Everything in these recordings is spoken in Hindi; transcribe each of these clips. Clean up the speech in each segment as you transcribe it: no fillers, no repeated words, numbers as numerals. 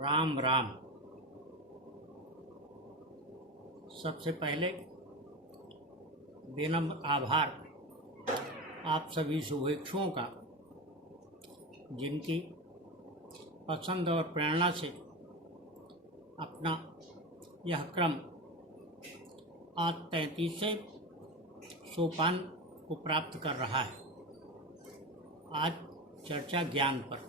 राम राम। सबसे पहले विनम्र आभार आप सभी शुभेच्छुओं का, जिनकी पसंद और प्रेरणा से अपना यह क्रम आज 33वें सोपान को प्राप्त कर रहा है। आज चर्चा ज्ञान पर।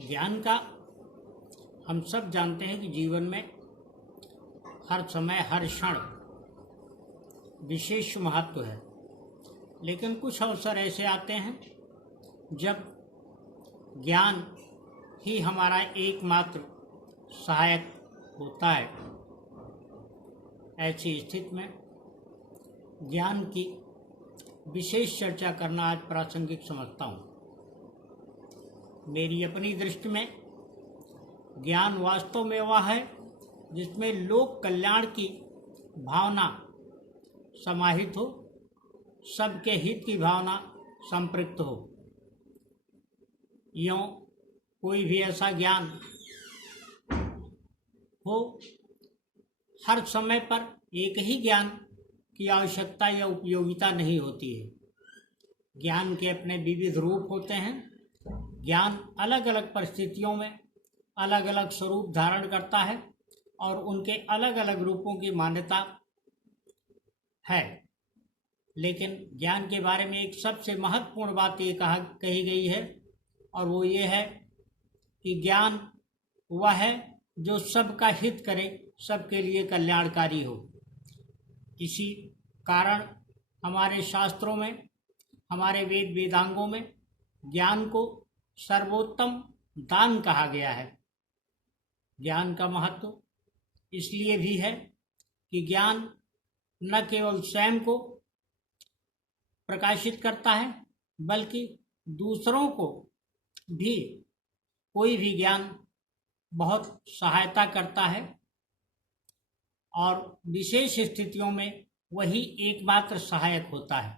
ज्ञान का हम सब जानते हैं कि जीवन में हर समय हर क्षण विशेष महत्व है, लेकिन कुछ अवसर ऐसे आते हैं जब ज्ञान ही हमारा एकमात्र सहायक होता है। ऐसी स्थिति में ज्ञान की विशेष चर्चा करना आज प्रासंगिक समझता हूँ। मेरी अपनी दृष्टि में ज्ञान वास्तव में वह है जिसमें लोक कल्याण की भावना समाहित हो, सबके हित की भावना संपृक्त हो। यों कोई भी ऐसा ज्ञान हो, हर समय पर एक ही ज्ञान की आवश्यकता या उपयोगिता नहीं होती है। ज्ञान के अपने विविध रूप होते हैं। ज्ञान अलग अलग परिस्थितियों में अलग अलग स्वरूप धारण करता है और उनके अलग अलग रूपों की मान्यता है। लेकिन ज्ञान के बारे में एक सबसे महत्वपूर्ण बात ये कही गई है, और वो ये है कि ज्ञान वह है जो सबका हित करे, सबके लिए कल्याणकारी हो। इसी कारण हमारे शास्त्रों में, हमारे वेद वेदांगों में ज्ञान को सर्वोत्तम दान कहा गया है। ज्ञान का महत्व इसलिए भी है कि ज्ञान न केवल स्वयं को प्रकाशित करता है, बल्कि दूसरों को भी कोई भी ज्ञान बहुत सहायता करता है, और विशेष स्थितियों में वही एकमात्र सहायक होता है।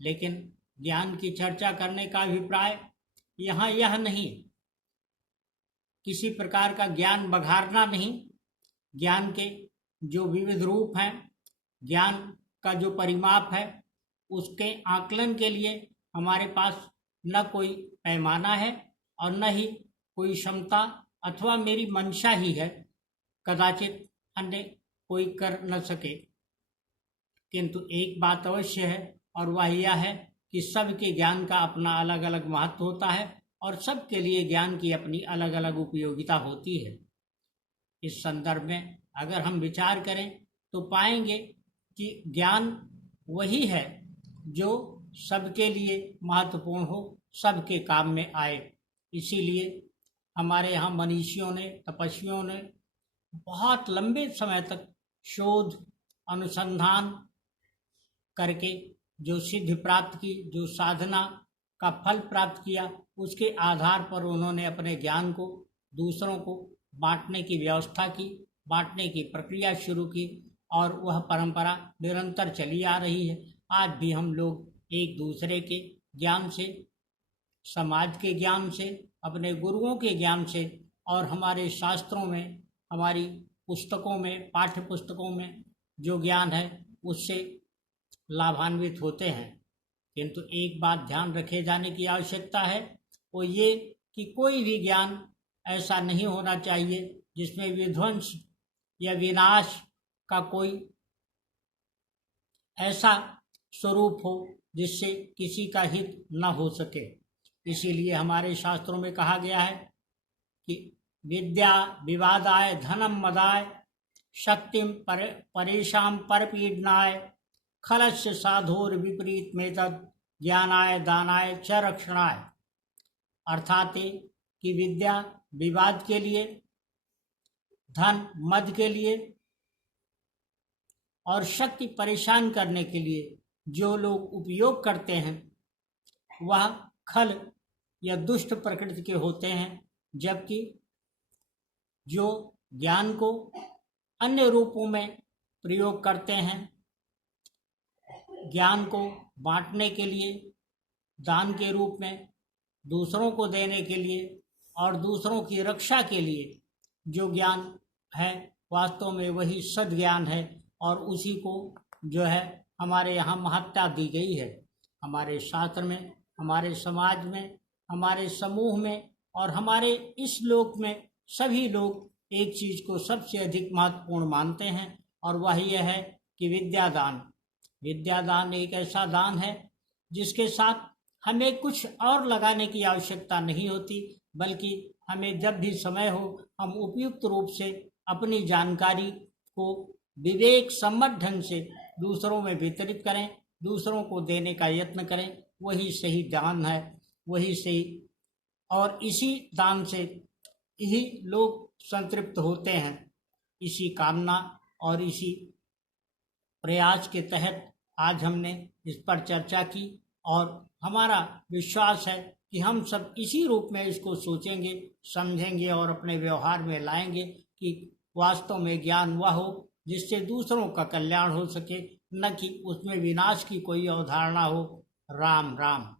लेकिन ज्ञान की चर्चा करने का अभिप्राय यहाँ यह नहीं, किसी प्रकार का ज्ञान बघारना नहीं। ज्ञान के जो विविध रूप हैं, ज्ञान का जो परिमाप है, उसके आकलन के लिए हमारे पास न कोई पैमाना है और न ही कोई क्षमता अथवा मेरी मंशा ही है। कदाचित अन्य कोई कर न सके, किंतु एक बात अवश्य है, और वह यह है कि सबके ज्ञान का अपना अलग अलग महत्व होता है और सबके लिए ज्ञान की अपनी अलग अलग उपयोगिता होती है। इस संदर्भ में अगर हम विचार करें तो पाएंगे कि ज्ञान वही है जो सबके लिए महत्वपूर्ण हो, सबके काम में आए। इसीलिए हमारे यहाँ मनीषियों ने, तपस्वियों ने बहुत लंबे समय तक शोध अनुसंधान करके जो सिद्धि प्राप्त की, जो साधना का फल प्राप्त किया, उसके आधार पर उन्होंने अपने ज्ञान को दूसरों को बांटने की व्यवस्था की, बांटने की प्रक्रिया शुरू की, और वह परंपरा निरंतर चली आ रही है। आज भी हम लोग एक दूसरे के ज्ञान से, समाज के ज्ञान से, अपने गुरुओं के ज्ञान से और हमारे शास्त्रों में, हमारी पुस्तकों में, पाठ्य पुस्तकों में जो ज्ञान है उससे लाभान्वित होते हैं। किंतु एक बात ध्यान रखे जाने की आवश्यकता है, वो ये कि कोई भी ज्ञान ऐसा नहीं होना चाहिए जिसमें विध्वंस या विनाश का कोई ऐसा स्वरूप हो जिससे किसी का हित न हो सके। इसीलिए हमारे शास्त्रों में कहा गया है कि विद्या विवादाय धनम मदाय शक्तिम परेशान परपीडनाय खलस्य साधोर विपरीत मेतद ज्ञानाय दानाय च रक्षणाय। अर्थात कि विद्या विवाद के लिए, धन मद के लिए और शक्ति परेशान करने के लिए जो लोग उपयोग करते हैं, वह खल या दुष्ट प्रकृति के होते हैं, जबकि जो ज्ञान को अन्य रूपों में प्रयोग करते हैं, ज्ञान को बांटने के लिए, दान के रूप में दूसरों को देने के लिए, और दूसरों की रक्षा के लिए जो ज्ञान है वास्तव में वही सद्ज्ञान है, और उसी को जो है हमारे यहाँ महत्ता दी गई है। हमारे शास्त्र में, हमारे समाज में, हमारे समूह में और हमारे इस लोक में सभी लोग एक चीज़ को सबसे अधिक महत्वपूर्ण मानते हैं, और वह यह है कि विद्यादान। विद्यादान एक ऐसा दान है जिसके साथ हमें कुछ और लगाने की आवश्यकता नहीं होती, बल्कि हमें जब भी समय हो हम उपयुक्त रूप से अपनी जानकारी को विवेक सम्मत ढंग से दूसरों में वितरित करें, दूसरों को देने का यत्न करें। वही सही दान है, वही सही, और इसी दान से ही लोग संतृप्त होते हैं। इसी कामना और इसी प्रयास के तहत आज हमने इस पर चर्चा की, और हमारा विश्वास है कि हम सब इसी रूप में इसको सोचेंगे, समझेंगे और अपने व्यवहार में लाएंगे कि वास्तव में ज्ञान वह हो जिससे दूसरों का कल्याण हो सके, न कि उसमें विनाश की कोई अवधारणा हो। राम राम।